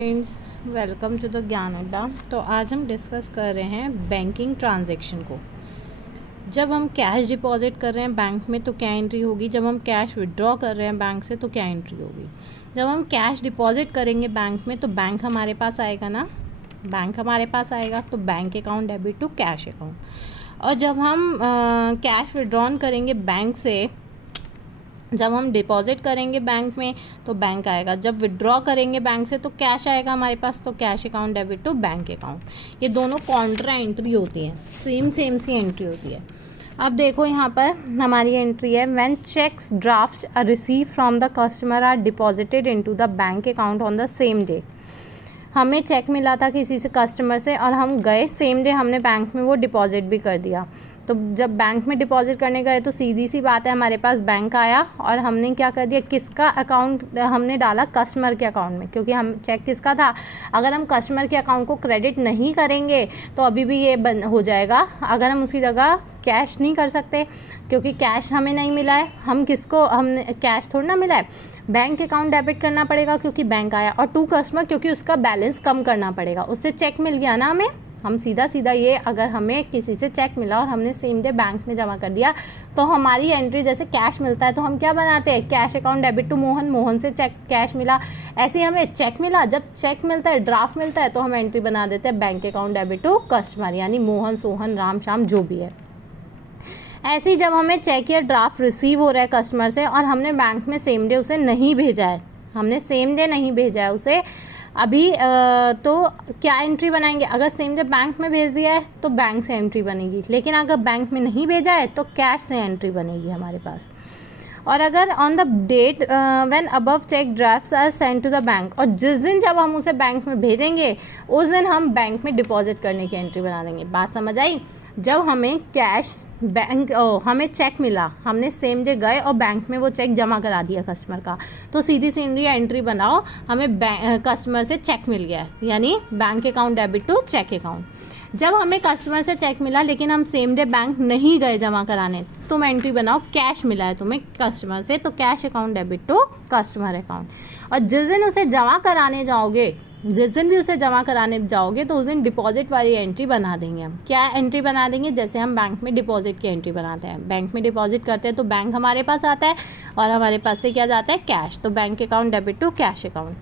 Friends, welcome to the ज्ञान अड्डा। तो आज हम डिस्कस कर रहे हैं बैंकिंग ट्रांजैक्शन को। जब हम कैश डिपॉजिट कर रहे हैं बैंक में तो क्या एंट्री होगी, जब हम कैश विड्रॉ कर रहे हैं बैंक से तो क्या एंट्री होगी। जब हम कैश डिपॉजिट करेंगे बैंक में तो बैंक हमारे पास आएगा ना, बैंक हमारे पास आएगा तो bank account debit to cash account. और जब हम कैश विड्रॉन करेंगे बैंक से, जब हम डिपॉजिट करेंगे बैंक में तो बैंक आएगा, जब विड्रॉ करेंगे बैंक से तो कैश आएगा हमारे पास, तो cash account debit to bank account. ये दोनों कॉन्ट्रा एंट्री होती है, सेम सी एंट्री होती है। अब देखो यहाँ पर हमारी एंट्री है, when cheques draft are receive from the customer are deposited into the bank account on the same day. हमें चेक मिला था किसी से, कस्टमर से, और हम गए सेम डे, हमने बैंक में वो डिपॉजिट भी कर दिया। तो जब बैंक में डिपॉजिट करने गए तो सीधी सी बात है, हमारे पास बैंक आया और हमने क्या कर दिया, किसका अकाउंट हमने डाला, कस्टमर के अकाउंट में, क्योंकि हम चेक किसका था। अगर हम कस्टमर के अकाउंट को क्रेडिट नहीं करेंगे तो अभी भी ये बंद हो जाएगा। अगर हम उसकी जगह कैश नहीं कर सकते क्योंकि कैश हमें नहीं मिला है, हम कैश थोड़ा ना मिला है, बैंक अकाउंट डेबिट करना पड़ेगा क्योंकि बैंक आया, और टू कस्टमर क्योंकि उसका बैलेंस कम करना पड़ेगा, उससे चेक मिल गया ना हमें। हम सीधा ये, अगर हमें किसी से चेक मिला और हमने सेम डे बैंक में जमा कर दिया तो हमारी एंट्री, जैसे कैश मिलता है तो हम क्या बनाते हैं, cash account debit to Mohan, Mohan से चेक कैश मिला। ऐसे ही हमें चेक मिला, जब चेक मिलता है, ड्राफ्ट मिलता है, तो हम एंट्री बना देते हैं bank account debit to customer, यानी मोहन, सोहन, राम, श्याम, जो भी है। ऐसे ही जब हमें चेक या ड्राफ्ट रिसीव हो रहा है कस्टमर से और हमने बैंक में सेम डे उसे नहीं भेजा है, हमने सेम डे नहीं भेजा है उसे अभी, तो क्या एंट्री बनाएंगे। अगर सेम डे बैंक में भेज दिया है तो बैंक से एंट्री बनेगी, लेकिन अगर बैंक में नहीं भेजा है तो कैश से एंट्री बनेगी हमारे पास। और अगर on the date when above cheque drafts are send to the bank, और जिस दिन जब हम उसे बैंक में भेजेंगे उस दिन हम बैंक में डिपॉजिट करने की एंट्री बना देंगे। बात समझ आई। जब हमें कैश हमें चेक मिला, हमने सेम डे गए और बैंक में वो चेक जमा करा दिया कस्टमर का, तो सीधी सी एंट्री बनाओ, हमें कस्टमर से चेक मिल गया, यानी bank account debit to cheque account. जब हमें कस्टमर से चेक मिला लेकिन हम सेम डे बैंक नहीं गए जमा कराने, तुम एंट्री बनाओ, कैश मिला है तुम्हें कस्टमर से, तो cash account debit to customer account. और जिस दिन उसे जमा कराने जाओगे, जिस दिन भी उसे जमा कराने जाओगे तो उस दिन डिपॉजिट वाली एंट्री बना देंगे हम। क्या एंट्री बना देंगे, जैसे हम बैंक में डिपॉजिट की एंट्री बनाते हैं, बैंक में डिपॉजिट करते हैं तो बैंक हमारे पास आता है और हमारे पास से क्या जाता है, कैश, तो bank account debit to cash account.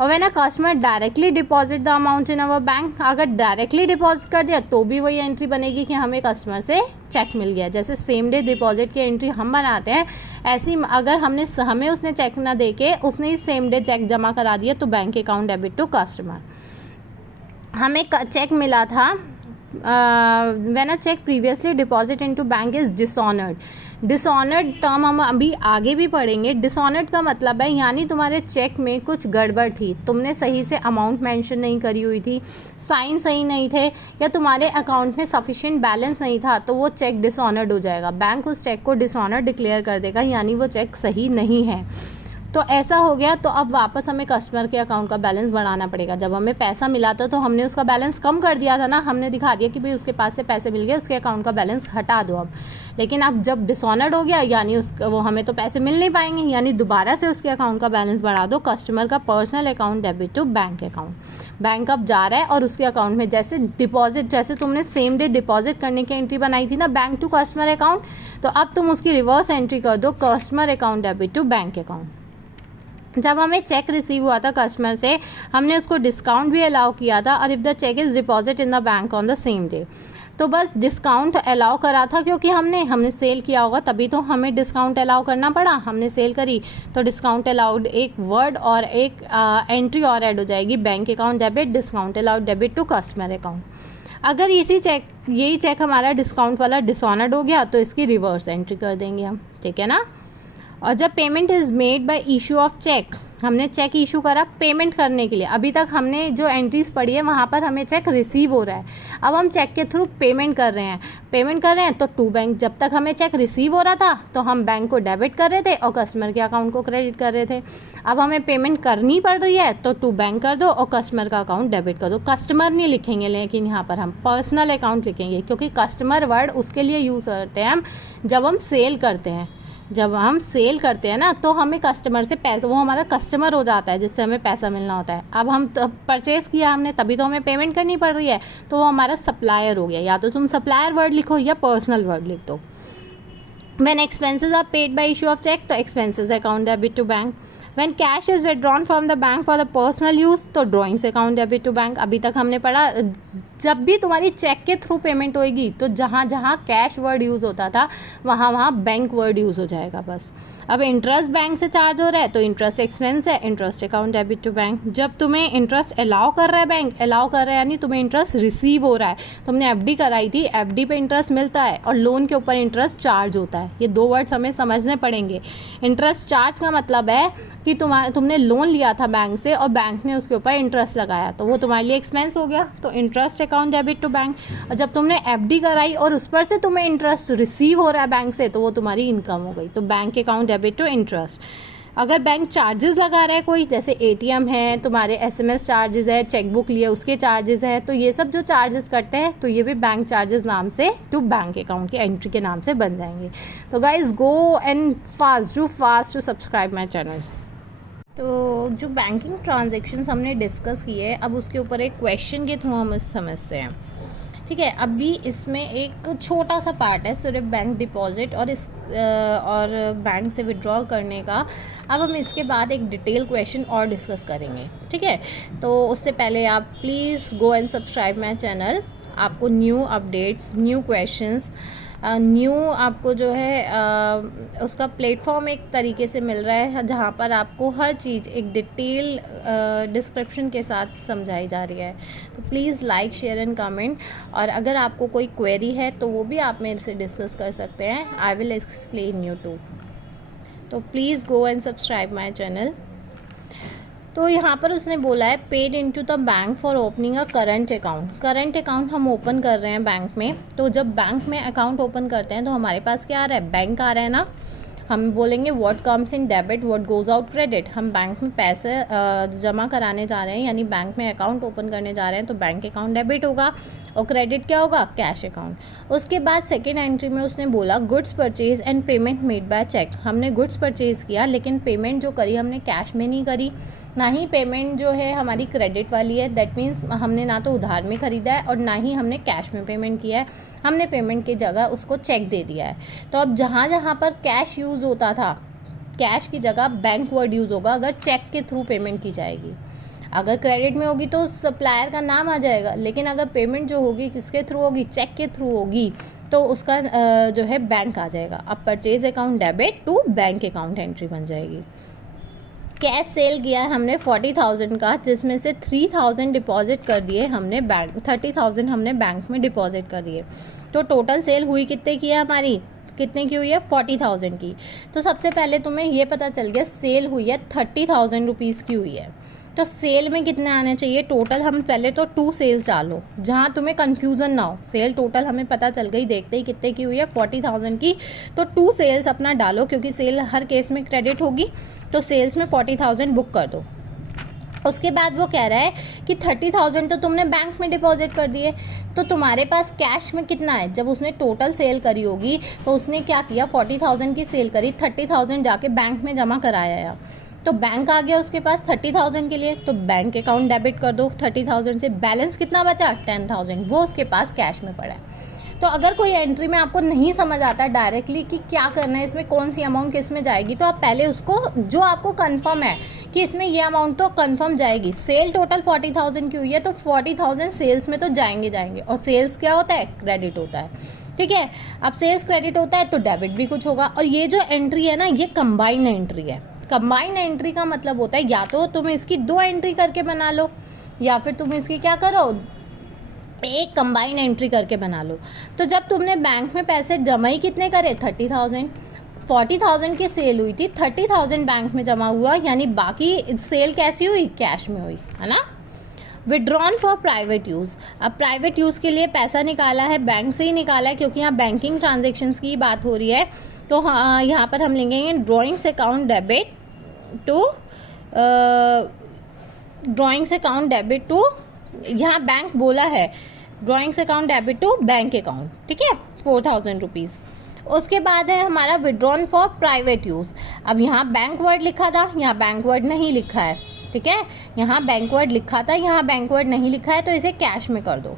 और when a customer directly deposit the amount in our bank, अगर डायरेक्टली डिपॉजिट कर दिया तो भी वही एंट्री बनेगी कि हमें कस्टमर से चेक मिल गया। जैसे सेम डे डिपॉजिट की एंट्री हम बनाते हैं, ऐसी अगर हमें उसने चेक ना दे के उसने ही सेम डे चेक जमा करा दिया तो bank account debit to customer. हमें चेक मिला था, when a cheque previously deposit into bank is dishonoured. Dishonoured term हम अभी आगे भी पढ़ेंगे। डिसऑनर्ड का मतलब है यानी तुम्हारे चेक में कुछ गड़बड़ थी, तुमने सही से अमाउंट मेंशन नहीं करी हुई थी, साइन सही नहीं थे, या तुम्हारे अकाउंट में सफिशिएंट बैलेंस नहीं था, तो वो चेक डिसऑनर्ड हो जाएगा। बैंक उस चेक को डिसऑनर्ड डिक्लेयर कर देगा, यानी वो चेक सही नहीं है। तो ऐसा हो गया तो अब वापस हमें कस्टमर के अकाउंट का बैलेंस बढ़ाना पड़ेगा। जब हमें पैसा मिला था तो हमने उसका बैलेंस कम कर दिया था ना, हमने दिखा दिया कि भाई उसके पास से पैसे मिल गए, उसके अकाउंट का बैलेंस हटा दो अब। लेकिन अब जब डिसऑनर्ड हो गया, यानी वो हमें तो पैसे मिल नहीं पाएंगे, यानी दोबारा से उसके अकाउंट का बैलेंस बढ़ा दो। कस्टमर का personal account debit to bank account. Bank अब जा रहा है और उसके अकाउंट में जैसे डिपॉजिट, जैसे तुमने सेम डे डिपॉजिट करने की एंट्री बनाई थी ना बैंक टू कस्टमर अकाउंट, तो अब तुम उसकी रिवर्स एंट्री कर दो, customer account debit to bank account. जब हमें चेक रिसीव हुआ था कस्टमर से, हमने उसको डिस्काउंट भी अलाउ किया था, और if the cheque is deposit in the bank on the same day, तो बस डिस्काउंट अलाउ करा था क्योंकि हमने सेल किया होगा, तभी तो हमें डिस्काउंट अलाउ करना पड़ा। हमने सेल करी तो डिस्काउंट अलाउड एक वर्ड और एक एंट्री और ऐड हो जाएगी, bank account debit discount allowed debit to customer account. अगर यही चेक हमारा डिस्काउंट वाला डिसऑनर्ड हो गया तो इसकी रिवर्स एंट्री कर देंगे हम, ठीक है ना। और जब payment is made by issue of cheque, हमने चेक इशू करा पेमेंट करने के लिए, अभी तक हमने जो एंट्रीज पढ़ी है वहाँ पर हमें चेक रिसीव हो रहा है, अब हम चेक के थ्रू पेमेंट कर रहे हैं तो टू बैंक। जब तक हमें चेक रिसीव हो रहा था तो हम बैंक को डेबिट कर रहे थे और कस्टमर के अकाउंट को क्रेडिट कर रहे थे। अब हमें पेमेंट करनी पड़ रही है तो टू बैंक कर दो और कस्टमर का अकाउंट डेबिट कर दो। कस्टमर नहीं लिखेंगे, लेकिन यहाँ पर हम पर्सनल अकाउंट लिखेंगे, क्योंकि कस्टमर वर्ड उसके लिए यूज़ करते हैं हम जब हम सेल करते हैं। जब हम सेल करते हैं ना तो हमें कस्टमर से पैसा, वो हमारा कस्टमर हो जाता है जिससे हमें पैसा मिलना होता है। अब हम परचेज़ किया हमने, तभी तो हमें पेमेंट करनी पड़ रही है, तो वो हमारा सप्लायर हो गया। या तो तुम सप्लायर वर्ड लिखो या पर्सनल वर्ड लिख दो। When expenses are paid by issue of check, तो expenses account debit to bank. When cash is withdrawn from the bank for the personal use, तो drawings account debit to bank. अभी तक हमने पढ़ा, जब भी तुम्हारी चेक के थ्रू पेमेंट होएगी तो जहाँ जहाँ कैश वर्ड यूज़ होता था वहाँ वहाँ बैंक वर्ड यूज़ हो जाएगा बस। अब इंटरेस्ट बैंक से चार्ज हो रहा है तो इंटरेस्ट एक्सपेंस है, interest account debit to bank. जब तुम्हें इंटरेस्ट अलाउ कर रहा है बैंक, अलाउ कर रहा है यानी तुम्हें इंटरेस्ट रिसीव हो रहा है। तुमने एफडी कराई थी, एफडी पे इंटरेस्ट मिलता है और लोन के ऊपर इंटरेस्ट चार्ज होता है। ये दो वर्ड्स हमें समझने पड़ेंगे। इंटरेस्ट चार्ज का मतलब है कि तुमने लोन लिया था बैंक से और बैंक ने उसके ऊपर इंटरेस्ट लगाया, तो वो तुम्हारे लिए एक्सपेंस हो गया, तो interest account debit to bank. और जब तुमने एफडी कराई और उस पर से तुम्हें इंटरेस्ट रिसीव हो रहा है बैंक से, तो वो तुम्हारी इनकम हो गई, तो bank account debit to interest. अगर बैंक चार्जेस लगा रहा है कोई, जैसे एटीएम है, तुम्हारे एसएमएस चार्जेस है, चेकबुक लिए उसके चार्जेस है, तो ये सब जो चार्जेस करते हैं तो ये भी बैंक चार्जेस नाम से टू बैंक अकाउंट की एंट्री के नाम से बन जाएंगे। तो guys go and fast to subscribe my channel. तो जो बैंकिंग ट्रांजेक्शन्स हमने डिस्कस किए, अब उसके ऊपर एक क्वेश्चन के थ्रू हम समझते हैं। ठीक है, अभी इसमें एक छोटा सा पार्ट है सिर्फ बैंक डिपॉजिट और बैंक से विड्रॉ करने का। अब हम इसके बाद एक डिटेल क्वेश्चन और डिस्कस करेंगे। ठीक है, तो उससे पहले आप please go and subscribe my channel. आपको new updates, new questions, new आपको जो है उसका प्लेटफॉर्म एक तरीके से मिल रहा है जहाँ पर आपको हर चीज़ एक डिटेल डिस्क्रिप्शन के साथ समझाई जा रही है। तो please like, share and comment. और अगर आपको कोई क्वेरी है तो वो भी आप मेरे से डिस्कस कर सकते हैं। I will explain you too. तो please go and subscribe my channel. तो यहाँ पर उसने बोला है paid into the bank for opening a current account. Current account हम ओपन कर रहे हैं बैंक में, तो जब बैंक में अकाउंट ओपन करते हैं तो हमारे पास क्या आ रहा है, बैंक आ रहा है ना। हम बोलेंगे what comes in debit, what goes out credit. हम बैंक में पैसे जमा कराने जा रहे हैं, यानी बैंक में अकाउंट ओपन करने जा रहे हैं, तो बैंक अकाउंट डेबिट होगा और क्रेडिट क्या होगा, कैश अकाउंट। उसके बाद सेकेंड एंट्री में उसने बोला goods purchase and payment made by cheque. हमने गुड्स परचेज़ किया लेकिन पेमेंट जो करी हमने कैश में नहीं करी, ना ही पेमेंट जो है हमारी क्रेडिट वाली है। दैट मीन्स हमने ना तो उधार में ख़रीदा है और ना ही हमने कैश में पेमेंट किया है, हमने पेमेंट की जगह उसको चेक दे दिया है। तो अब जहाँ जहाँ पर कैश यूज़ होता था, कैश की जगह बैंक वर्ड यूज़ होगा अगर चेक के थ्रू पेमेंट की जाएगी। अगर क्रेडिट में होगी तो सप्लायर का नाम आ जाएगा, लेकिन अगर पेमेंट जो होगी किसके थ्रू होगी, चेक के थ्रू होगी, तो उसका जो है बैंक आ जाएगा। अब purchase account debit to bank account entry बन जाएगी। कैश सेल किया है हमने 40,000 का, जिसमें से 3,000 डिपॉजिट कर दिए हमने बैंक, 30,000 हमने बैंक में डिपॉजिट कर दिए। तो टोटल सेल हुई कितने की है हमारी, कितने की हुई है, 40,000 की। तो सबसे पहले तुम्हें ये पता चल गया सेल हुई है 30,000 रुपीज़ की हुई है। तो सेल में कितने आने चाहिए टोटल, हम पहले तो 2 सेल्स डालो जहाँ तुम्हें कन्फ्यूज़न ना हो। सेल टोटल हमें पता चल गई देखते ही कितने की हुई है, 40,000 की। तो 2 सेल्स अपना डालो क्योंकि सेल हर केस में क्रेडिट होगी, तो सेल्स में 40,000 बुक कर दो। उसके बाद वो कह रहा है कि 30,000 तो तुमने बैंक में डिपॉजिट कर दिए, तो तुम्हारे पास कैश में कितना है। जब उसने टोटल सेल करी होगी तो उसने क्या किया, 40,000 की सेल करी, 30,000 जाके बैंक में जमा कराया, तो बैंक आ गया उसके पास 30,000 के लिए, तो बैंक अकाउंट डेबिट कर दो 30,000 से। बैलेंस कितना बचा, 10,000, वो उसके पास कैश में पड़ा है। तो अगर कोई एंट्री में आपको नहीं समझ आता डायरेक्टली कि क्या करना है, इसमें कौन सी अमाउंट किस में जाएगी, तो आप पहले उसको, जो आपको कंफर्म है कि इसमें ये अमाउंट तो कंफर्म जाएगी, सेल टोटल 40,000 की हुई है, तो 40,000 सेल्स में तो जाएंगे। और सेल्स क्या होता है, क्रेडिट होता है। ठीक है, अब सेल्स क्रेडिट होता है तो डेबिट भी कुछ होगा। और ये जो एंट्री है ना, ये कंबाइंड एंट्री है। कंबाइंड एंट्री का मतलब होता है या तो तुम इसकी 2 एंट्री करके बना लो, या फिर तुम इसकी क्या करो, एक कंबाइंड एंट्री करके बना लो। तो जब तुमने बैंक में पैसे जमा ही कितने करे, 30,000, 40,000 की सेल हुई थी, 30,000 बैंक में जमा हुआ, यानी बाकी सेल कैसी हुई, कैश में हुई, है ना। Withdrawn for private use. अब प्राइवेट यूज़ के लिए पैसा निकाला है, बैंक से ही निकाला है क्योंकि यहाँ बैंकिंग ट्रांजेक्शन्स की बात हो रही है। तो हाँ, यहाँ पर हम लेंगे drawings account debit to drawings account debit to, यहाँ बैंक बोला है drawings account debit to bank account. ठीक है, 4,000 रुपीज़। उसके बाद है हमारा विड्रॉन फॉर प्राइवेट यूज़। अब यहाँ बैंक वर्ड लिखा था, यहाँ बैंक वर्ड नहीं लिखा है, ठीक है, यहाँ बैंक वर्ड लिखा था, यहाँ बैंक वर्ड नहीं लिखा है, तो इसे कैश में कर दो।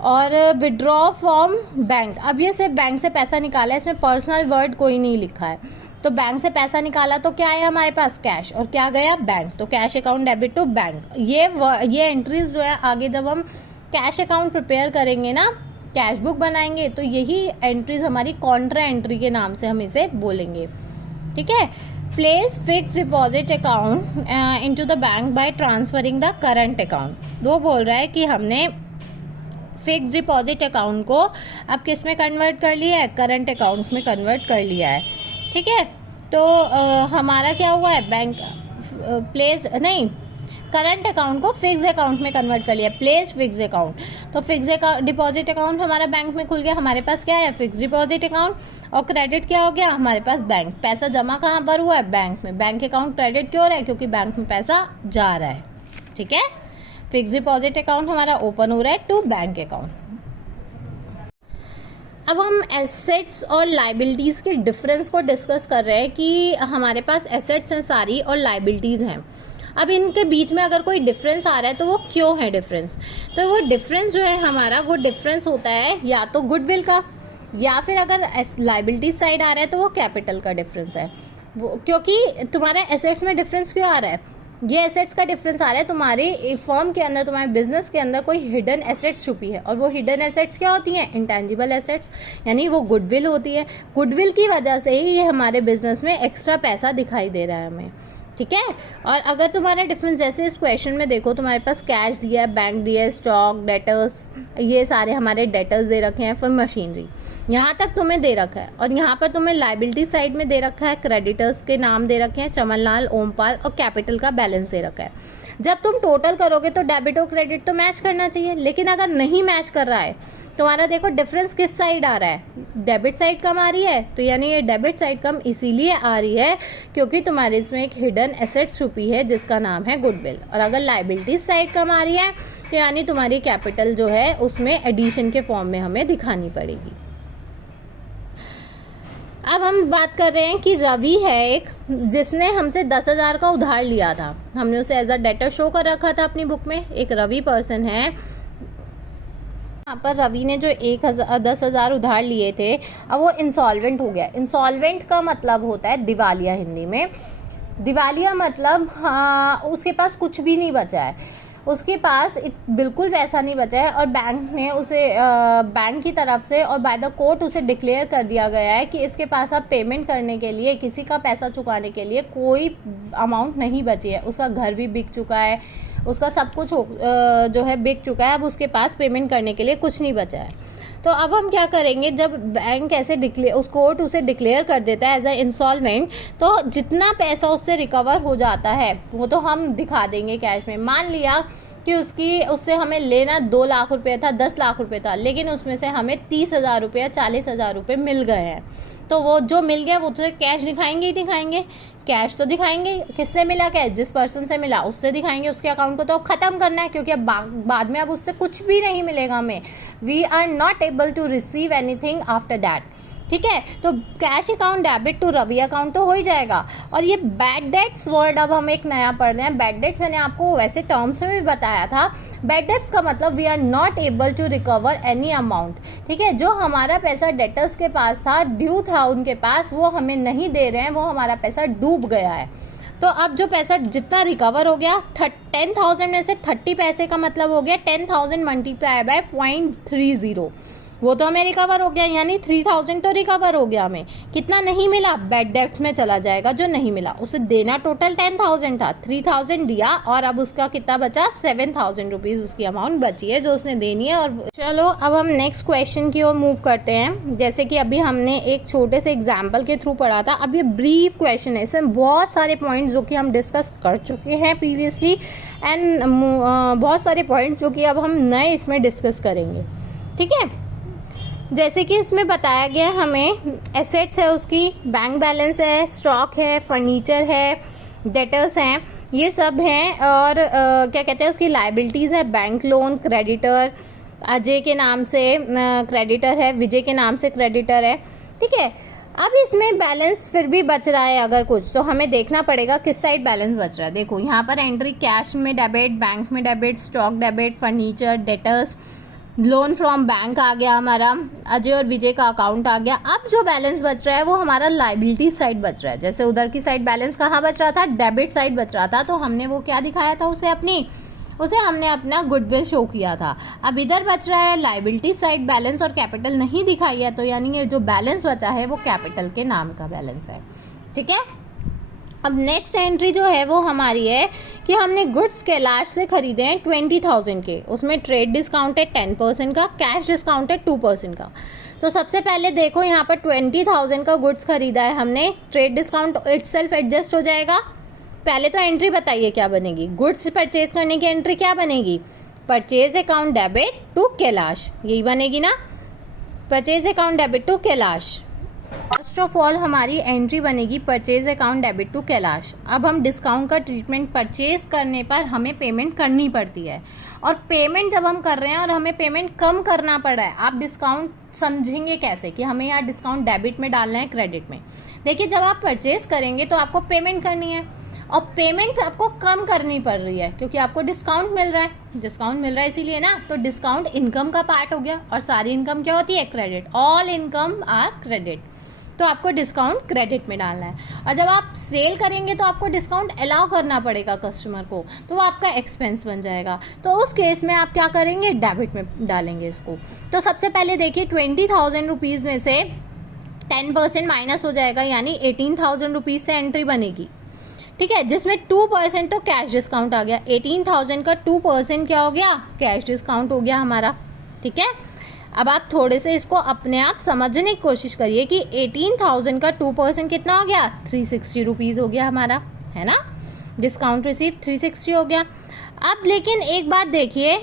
और विड्रॉ फ्रॉम बैंक, अब ये सिर्फ बैंक से पैसा निकाला है, इसमें पर्सनल वर्ड कोई नहीं लिखा है, तो बैंक से पैसा निकाला तो क्या है हमारे पास कैश, और क्या गया बैंक, तो cash account debit to bank. ये एंट्रीज जो है आगे जब हम कैश अकाउंट प्रिपेयर करेंगे ना, कैश बुक बनाएंगे, तो यही एंट्रीज हमारी कॉन्ट्रा एंट्री के नाम से हम इसे बोलेंगे, ठीक है। Place fix deposit account into the bank by transferring the current account. वो बोल रहा है कि हमने फिक्स डिपॉजिट अकाउंट को अब किस में कन्वर्ट कर लिया है, करंट अकाउंट में कन्वर्ट कर लिया है, ठीक है। तो हमारा क्या हुआ है, बैंक प्लेस नहीं, करंट अकाउंट को फिक्स अकाउंट में कन्वर्ट कर लिया, प्लेस फिक्स अकाउंट। तो फिक्स डिपॉजिट अकाउंट हमारा बैंक में खुल गया, हमारे पास क्या है फिक्स डिपॉजिट अकाउंट, और क्रेडिट क्या हो गया हमारे पास बैंक। पैसा जमा कहाँ पर हुआ है, बैंक में। बैंक अकाउंट क्रेडिट क्यों हो रहा है, क्योंकि बैंक में पैसा जा रहा है, ठीक है। फिक्स डिपॉजिट अकाउंट हमारा ओपन हो रहा है टू बैंक अकाउंट। अब हम एसेट्स और लाइबिलिटीज़ के डिफरेंस को डिस्कस कर रहे हैं कि हमारे पास एसेट्स हैं सारी और लाइबिलिटीज़ हैं। अब इनके बीच में अगर कोई डिफरेंस आ रहा है तो वो क्यों है डिफरेंस, तो वो डिफरेंस जो है हमारा, वो डिफरेंस होता है या तो गुडविल का, या फिर अगर लाइबिलिटी साइड आ रहा है तो वो कैपिटल का डिफरेंस है। वो क्योंकि तुम्हारे एसेट्स में डिफरेंस क्यों आ रहा है, ये एसेट्स का डिफरेंस आ रहा है तुम्हारे फर्म के अंदर, तुम्हारे बिजनेस के अंदर कोई हिडन एसेट्स छुपी है, और वो हिडन एसेट्स क्या होती हैं, इंटेंजिबल एसेट्स, यानी वो गुडविल होती है। गुडविल की वजह से ही ये हमारे बिजनेस में एक्स्ट्रा पैसा दिखाई दे रहा है हमें, ठीक है। और अगर तुम्हारा डिफरेंस जैसे इस क्वेश्चन में देखो, तुम्हारे पास कैश दिया है, बैंक दिया है, स्टॉक, डेटर्स, ये सारे हमारे डेटर्स दे रखे हैं, फिर मशीनरी, यहाँ तक तुम्हें दे रखा है। और यहाँ पर तुम्हें लाइबिलिटी साइड में दे रखा है, क्रेडिटर्स के नाम दे रखे हैं, चमनलाल, ओमपाल, और कैपिटल का बैलेंस दे रखा है। जब तुम टोटल करोगे तो डेबिट और क्रेडिट तो मैच करना चाहिए, लेकिन अगर नहीं मैच कर रहा है, तुम्हारा देखो डिफरेंस किस साइड आ रहा है, डेबिट साइड कम आ रही है, तो यानी ये डेबिट साइड कम इसीलिए आ रही है क्योंकि तुम्हारे इसमें एक हिडन एसेट छुपी है जिसका नाम है गुडविल। और अगर लाइबिलिटी साइड कम आ रही है तो यानी तुम्हारी कैपिटल जो है उसमें एडिशन के फॉर्म में हमें दिखानी पड़ेगी। अब हम बात कर रहे हैं कि रवि है एक, जिसने हमसे 10,000 का उधार लिया था, हमने उसे एज अ डेटर शो कर रखा था अपनी बुक में। एक रवि पर्सन है, यहाँ पर रवि ने जो 10,000 उधार लिए थे, अब वो इंसॉल्वेंट हो गया। इंसॉल्वेंट का मतलब होता है दिवालिया, हिंदी में दिवालिया मतलब हाँ, उसके पास कुछ भी नहीं बचा है, उसके पास बिल्कुल पैसा नहीं बचा है, और बैंक ने उसे बैंक की तरफ से और बाय द कोर्ट उसे डिक्लेयर कर दिया गया है कि इसके पास अब पेमेंट करने के लिए, किसी का पैसा चुकाने के लिए कोई अमाउंट नहीं बची है। उसका घर भी बिक चुका है, उसका सब कुछ जो है बिक चुका है, अब उसके पास पेमेंट करने के लिए कुछ नहीं बचा है। तो अब हम क्या करेंगे, जब बैंक ऐसे उस कोर्ट उसे डिक्लेयर कर देता है एज अ इंसॉल्वेंट, तो जितना पैसा उससे रिकवर हो जाता है वो तो हम दिखा देंगे कैश में। मान लिया कि उससे हमें लेना 2 लाख रुपये था, 10 लाख रुपये था, लेकिन उसमें से हमें 30,000 रुपये, 40,000 रुपये मिल गए हैं, तो वो जो मिल गया वो तो कैश दिखाएंगे ही दिखाएंगे, कैश तो दिखाएंगे। किससे मिला कैश, जिस पर्सन से मिला उससे दिखाएंगे, उसके अकाउंट को तो अब ख़त्म करना है, क्योंकि अब बाद में अब उससे कुछ भी नहीं मिलेगा हमें। We are not able to receive anything after that, ठीक है। तो cash account debit to Ravi account तो हो ही जाएगा। और ये बैड डेट्स वर्ड अब हम एक नया पढ़ रहे हैं। बैड डेट्स मैंने आपको वैसे टर्म्स में भी बताया था। बैड डेट्स का मतलब we are not able to recover any amount, ठीक है। जो हमारा पैसा डेटर्स के पास था, ड्यू था उनके पास, वो हमें नहीं दे रहे हैं, वो हमारा पैसा डूब गया है। तो अब जो पैसा जितना रिकवर हो गया, 10,000 में से 30 पैसे का मतलब हो गया 10,000 मल्टीप्लाई बाय 0.30, वो तो हमें रिकवर हो गया, यानी 3,000 तो रिकवर हो गया। हमें कितना नहीं मिला, बैड डेट में चला जाएगा जो नहीं मिला। उसे देना टोटल 10,000 था, 3,000 दिया, और अब उसका कितना बचा, 7,000 रुपीज़ उसकी अमाउंट बची है जो उसने देनी है। और चलो अब हम नेक्स्ट क्वेश्चन की ओर मूव करते हैं। जैसे कि अभी हमने एक छोटे से एग्जाम्पल के थ्रू पढ़ा था, अब ये ब्रीफ क्वेश्चन है, इसमें बहुत सारे पॉइंट्स जो कि हम डिस्कस कर चुके हैं प्रीवियसली, एंड बहुत सारे पॉइंट्स जो कि अब हम नए इसमें डिस्कस करेंगे, ठीक है। जैसे कि इसमें बताया गया हमें एसेट्स है उसकी, बैंक बैलेंस है, स्टॉक है, फर्नीचर है, डेटर्स हैं, ये सब हैं। और क्या कहते हैं, उसकी लाइबिलिटीज़ है, बैंक लोन, क्रेडिटर, अजय के नाम से क्रेडिटर है, विजय के नाम से क्रेडिटर है, ठीक है। अब इसमें बैलेंस फिर भी बच रहा है अगर कुछ, तो हमें देखना पड़ेगा किस साइड बैलेंस बच रहा है। देखो यहाँ पर एंट्री कैश में डेबिट, बैंक में debit, stock debit, furniture, debtors, loan from bank आ गया हमारा, अजय और विजय का अकाउंट आ गया। अब जो बैलेंस बच रहा है वो हमारा लाइबिलिटी साइड बच रहा है। जैसे उधर की साइड बैलेंस कहाँ बच रहा था, डेबिट साइड बच रहा था, तो हमने वो क्या दिखाया था उसे हमने अपना गुडविल शो किया था। अब इधर बच रहा है लाइबिलिटी साइड बैलेंस और कैपिटल नहीं दिखाई है, तो यानी ये जो बैलेंस बचा है वो कैपिटल के नाम का बैलेंस है। ठीक है। अब नेक्स्ट एंट्री जो है वो हमारी है कि हमने गुड्स कैलाश से खरीदे हैं 20,000 के, उसमें ट्रेड डिस्काउंट है 10% का, कैश डिस्काउंट है 2% का। तो सबसे पहले देखो यहाँ पर 20,000 का गुड्स खरीदा है हमने, ट्रेड डिस्काउंट इटसेल्फ एडजस्ट हो जाएगा। पहले तो एंट्री बताइए क्या बनेगी, गुड्स परचेज करने की एंट्री क्या बनेगी, purchase account debit to Kailash, यही बनेगी ना, purchase account debit to Kailash. First of all हमारी एंट्री बनेगी purchase account debit to Kailash. अब हम डिस्काउंट का ट्रीटमेंट परचेज करने पर हमें पेमेंट करनी पड़ती है, और पेमेंट जब हम कर रहे हैं और हमें पेमेंट कम करना पड़ रहा है, आप डिस्काउंट समझेंगे कैसे कि हमें यहाँ डिस्काउंट डेबिट में डालना है क्रेडिट में। देखिए जब आप परचेज करेंगे तो आपको पेमेंट करनी है, और पेमेंट आपको कम करनी पड़ रही है क्योंकि आपको डिस्काउंट मिल रहा है, डिस्काउंट मिल रहा है इसीलिए ना। तो डिस्काउंट इनकम का पार्ट हो गया, और सारी इनकम क्या होती है, credit, all income are credit. तो आपको डिस्काउंट क्रेडिट में डालना है। और जब आप सेल करेंगे तो आपको डिस्काउंट अलाउ करना पड़ेगा कस्टमर को, तो वो आपका एक्सपेंस बन जाएगा। तो उस केस में आप क्या करेंगे, डेबिट में डालेंगे इसको। तो सबसे पहले देखिए 20,000 रुपीज़ में से 10% माइनस हो जाएगा, यानी 18,000 रुपीज़ से एंट्री बनेगी। ठीक है, जिसमें 2% तो कैश डिस्काउंट आ गया। 18,000 का 2% क्या हो गया, कैश डिस्काउंट हो गया हमारा। ठीक है। अब आप थोड़े से इसको अपने आप समझने की कोशिश करिए कि 18,000 का 2% कितना हो गया, 360 रुपीज़ हो गया हमारा, है ना। डिस्काउंट रिसीव 360 हो गया। अब लेकिन एक बात देखिए,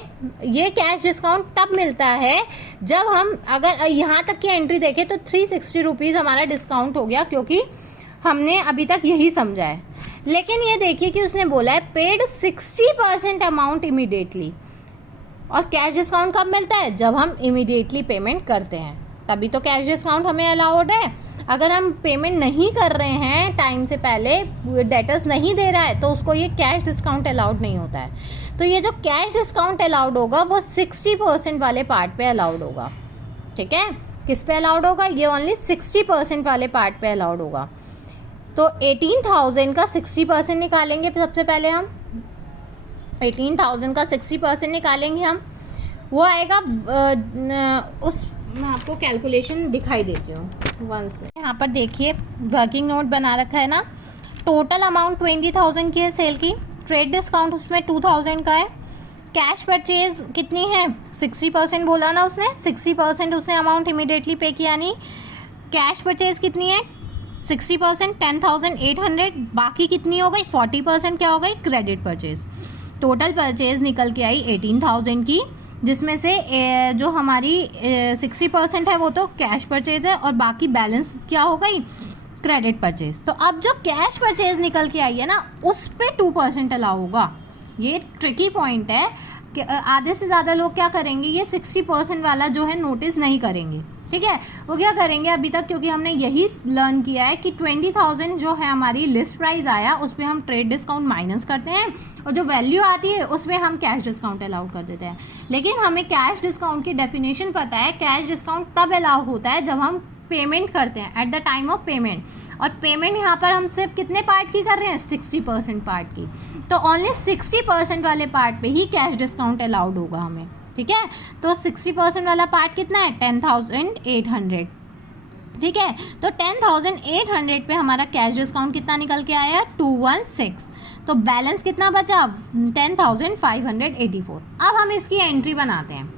ये कैश डिस्काउंट तब मिलता है जब हम अगर यहाँ तक की एंट्री देखें तो 360 रुपीज़ हमारा डिस्काउंट हो गया, क्योंकि हमने अभी तक यही समझा है। लेकिन ये देखिए कि उसने बोला है पेड 60% अमाउंट इमीडिएटली, और कैश डिस्काउंट कब मिलता है, जब हम इमीडिएटली पेमेंट करते हैं, तभी तो कैश डिस्काउंट हमें अलाउड है। अगर हम पेमेंट नहीं कर रहे हैं टाइम से पहले, डेटर्स नहीं दे रहा है, तो उसको ये कैश डिस्काउंट अलाउड नहीं होता है। तो ये जो कैश डिस्काउंट अलाउड होगा वो 60% वाले पार्ट पे अलाउड होगा। ठीक है, किस पे अलाउड होगा, ये ओनली 60% वाले पार्ट पे अलाउड होगा। तो 18,000 का 60% निकालेंगे सबसे पहले हम, 18,000 का 60% निकालेंगे हम, वो आएगा उस, मैं आपको कैलकुलेशन दिखाई देती हूँ वंस में। यहाँ पर देखिए वर्किंग नोट बना रखा है ना। टोटल अमाउंट 20,000 की है सेल की, ट्रेड डिस्काउंट उसमें 2,000 का है, कैश परचेज कितनी है, 60% बोला ना उसने, 60% उसने अमाउंट इमीडिएटली पे किया, नहीं कैश परचेज कितनी है 60%, 10,800, बाकी कितनी हो गई 40% क्या हो गई, क्रेडिट परचेज। टोटल परचेज निकल के आई 18,000 की, जिसमें से जो हमारी 60% है वो तो कैश परचेज है, और बाकी बैलेंस क्या हो गई, क्रेडिट परचेज। तो अब जो कैश परचेज निकल के आई है ना, उस पर 2% अलाउ होगा। ये ट्रिकी पॉइंट है कि आधे से ज़्यादा लोग क्या करेंगे, ये 60% वाला जो है नोटिस नहीं करेंगे। ठीक है, वो क्या करेंगे अभी तक, क्योंकि हमने यही लर्न किया है कि 20,000 जो है हमारी लिस्ट प्राइस आया, उस पर हम ट्रेड डिस्काउंट माइनस करते हैं, और जो वैल्यू आती है उसमें हम कैश डिस्काउंट अलाउ कर देते हैं। लेकिन हमें कैश डिस्काउंट की डेफिनेशन पता है, कैश डिस्काउंट तब अलाउ होता है जब हम पेमेंट करते हैं, at the time of payment. और पेमेंट यहाँ पर हम सिर्फ कितने पार्ट की कर रहे हैं, 60% पार्ट की। तो ओनली 60% वाले पार्ट पे ही कैश डिस्काउंट अलाउड होगा हमें। ठीक है, तो 60% वाला पार्ट कितना है, 10,800। ठीक है, तो 10,800 पे हमारा कैश डिस्काउंट कितना निकल के आया, 216। तो बैलेंस कितना बचा, 10,584। अब हम इसकी एंट्री बनाते हैं।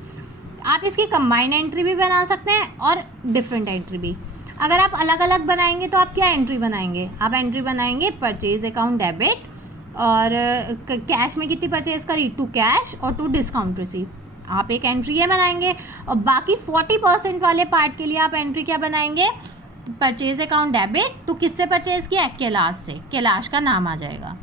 आप इसकी कंबाइंड एंट्री भी बना सकते हैं और डिफरेंट एंट्री भी। अगर आप अलग अलग बनाएंगे तो आप क्या एंट्री बनाएंगे, आप एंट्री बनाएंगे परचेज अकाउंट डेबिट, और कैश में कितनी परचेज करी, टू कैश और टू डिस्काउंट रिसीव, आप एक एंट्री ये बनाएंगे। और बाकी 40% वाले पार्ट के लिए आप एंट्री क्या बनाएंगे, परचेज अकाउंट डेबिट टू किससे परचेज किया, कैलाश से, कैलाश का नाम आ जाएगा।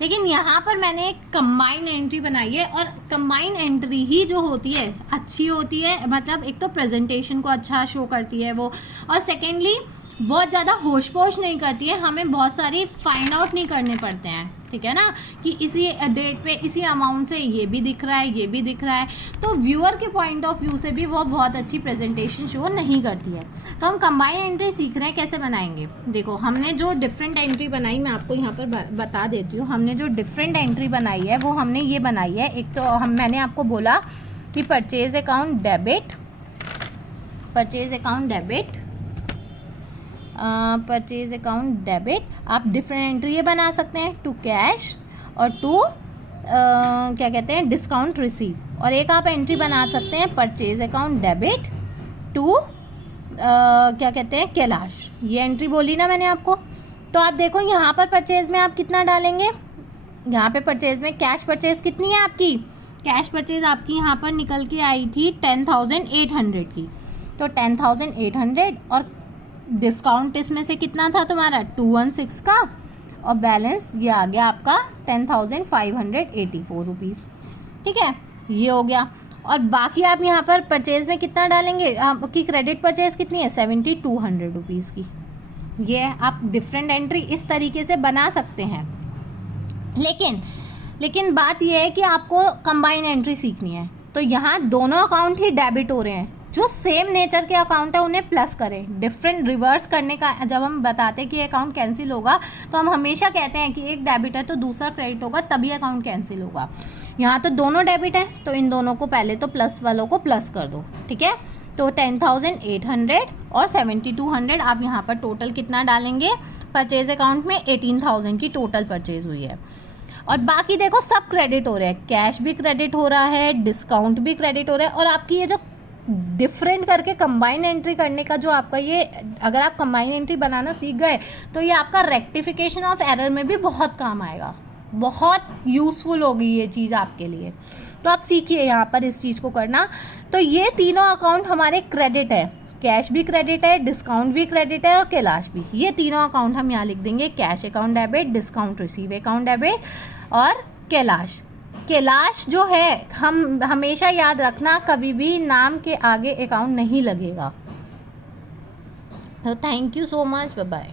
लेकिन यहाँ पर मैंने एक कंबाइन एंट्री बनाई है, और कंबाइन एंट्री ही जो होती है अच्छी होती है, मतलब एक तो प्रेजेंटेशन को अच्छा शो करती है वो, और सेकेंडली बहुत ज़्यादा होश पोश नहीं करती है, हमें बहुत सारी फाइंड आउट नहीं करने पड़ते हैं, ठीक है ना, कि इसी डेट पे इसी अमाउंट से ये भी दिख रहा है, ये भी दिख रहा है, तो व्यूअर के पॉइंट ऑफ व्यू से भी वो बहुत अच्छी प्रेजेंटेशन शो नहीं करती है। तो हम कंबाइन एंट्री सीख रहे हैं कैसे बनाएंगे। देखो हमने जो डिफरेंट एंट्री बनाई, मैं आपको यहाँ पर बता देती हूँ, हमने जो डिफरेंट एंट्री बनाई है वो हमने ये बनाई है। एक तो मैंने आपको बोला कि purchase account debit, purchase account debit, purchase account debit, आप डिफरेंट एंट्री ये बना सकते हैं, टू कैश और टू क्या कहते हैं डिस्काउंट रिसीव, और एक आप एंट्री बना सकते हैं परचेज अकाउंट डेबिट टू क्या कहते हैं कैलाश। ये एंट्री बोली ना मैंने आपको। तो आप देखो यहाँ पर परचेज में आप कितना डालेंगे, यहाँ पे परचेज में कैश परचेज कितनी है आपकी, कैश परचेज आपकी यहाँ पर निकल के आई थी 10,800 की, तो 10,800 और डिस्काउंट इसमें से कितना था तुम्हारा 216 का, और बैलेंस ये आ गया आपका 10,584 रुपीज़, ठीक है, ये हो गया। और बाकी आप यहाँ पर परचेज़ में कितना डालेंगे, आपकी क्रेडिट परचेज़ कितनी है 7,200 रुपीज़ की। ये आप डिफरेंट एंट्री इस तरीके से बना सकते हैं, लेकिन बात यह है कि आपको कंबाइन एंट्री सीखनी है। तो यहाँ दोनों अकाउंट ही डेबिट हो रहे हैं, जो सेम नेचर के अकाउंट है उन्हें प्लस करें। डिफरेंट रिवर्स करने का जब हम बताते हैं कि अकाउंट कैंसिल होगा, तो हम हमेशा कहते हैं कि एक डेबिट है तो दूसरा क्रेडिट होगा, तभी अकाउंट कैंसिल होगा। यहाँ तो दोनों डेबिट है, तो इन दोनों को पहले तो प्लस वालों को प्लस कर दो, ठीक है। तो 10,800 और 7,200 आप यहाँ पर टोटल कितना डालेंगे, परचेज अकाउंट में 18,000 की टोटल परचेज हुई है। और बाकी देखो सब क्रेडिट हो रहा है, कैश भी क्रेडिट हो रहा है, डिस्काउंट भी क्रेडिट हो रहा है, और आपकी ये जो डिफरेंट करके कंबाइन एंट्री करने का जो आपका ये, अगर आप कंबाइन एंट्री बनाना सीख गए तो ये आपका रेक्टिफिकेशन ऑफ एरर में भी बहुत काम आएगा, बहुत यूज़फुल होगी ये चीज़ आपके लिए। तो आप सीखिए यहाँ पर इस चीज़ को करना। तो ये तीनों अकाउंट हमारे क्रेडिट है, कैश भी क्रेडिट है, डिस्काउंट भी क्रेडिट है और कैलाश भी। ये तीनों अकाउंट हम यहाँ लिख देंगे, cash account debit, discount receive account debit और कैलाश। कैलाश जो है हम हमेशा याद रखना, कभी भी नाम के आगे अकाउंट नहीं लगेगा। तो thank you so much, bye bye.